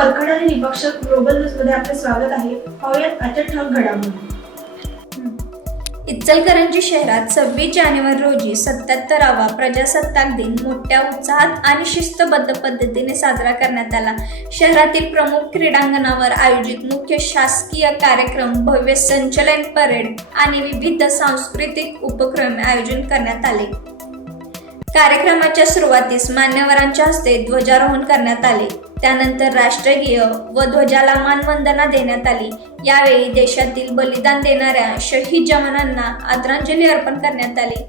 परखड आणि निपक्ष ग्लोबल न्यूजमध्ये आपले स्वागत आहे. पाहूयात आजच्या ठळक घडामोडी. इचलकरंजी शहरात 26 जानेवारी रोजी 77वा प्रजासत्ताक दिन मोठ्या उत्साहात आणि शिस्तबद्ध पद्धतीने साजरा करण्यात आला. शहरातील प्रमुख क्रीडांगणावर आयोजित मुख्य शासकीय कार्यक्रम, भव्य संचलन, परेड आणि विविध सांस्कृतिक उपक्रम आयोजन करण्यात आले. कार्यक्रमाच्या सुरुवातीस मान्यवरांच्या हस्ते ध्वजारोहण करण्यात आले. त्यानंतर राष्ट्रगीय व ध्वजाला मानवंदना देण्यात आली. यावेळी देशातील बलिदान देणाऱ्या शहीद जवानांना आदरांजली अर्पण करण्यात आली.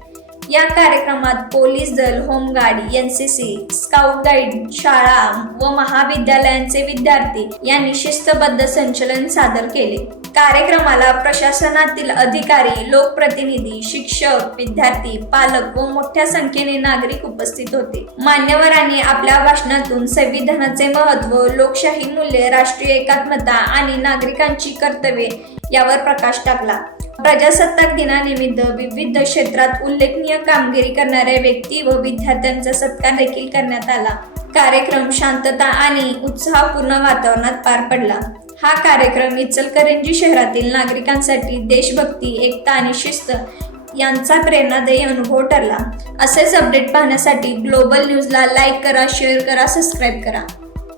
या कार्यक्रमात पोलीस दल, होमगार्ड, NCC, स्काउट गाईड, शाळा व महाविद्यालयांचे विद्यार्थी यांनी शिस्तबद्ध संचलन सादर केले. कार्यक्रमाला प्रशासनातील अधिकारी, लोकप्रतिनिधी, शिक्षक, विद्यार्थी, पालक व मोठ्या संख्येने नागरिक उपस्थित होते. मान्यवरांनी आपल्या भाषणातून संविधानाचे महत्त्व, लोकशाही मूल्ये, राष्ट्रीय एकात्मता आणि नागरिकांची कर्तव्ये यावर प्रकाश टाकला. प्रजासत्ताक दिनानिमित्त विविध क्षेत्रात उल्लेखनीय कामगिरी करणाऱ्या व्यक्ती व विद्यार्थ्यांचा सत्कार देखील करण्यात आला. कार्यक्रम शांतता आणि उत्साहपूर्ण वातावरणात पार पडला. हा कार्यक्रम इचलकरंजी शहरातील नागरिकांसाठी देशभक्ती, एकता आणि शिस्त यांचा प्रेरणादायी अनुभव ठरला. असेच अपडेट पाहण्यासाठी ग्लोबल न्यूजला लाईक करा, शेअर करा, सबस्क्राईब करा.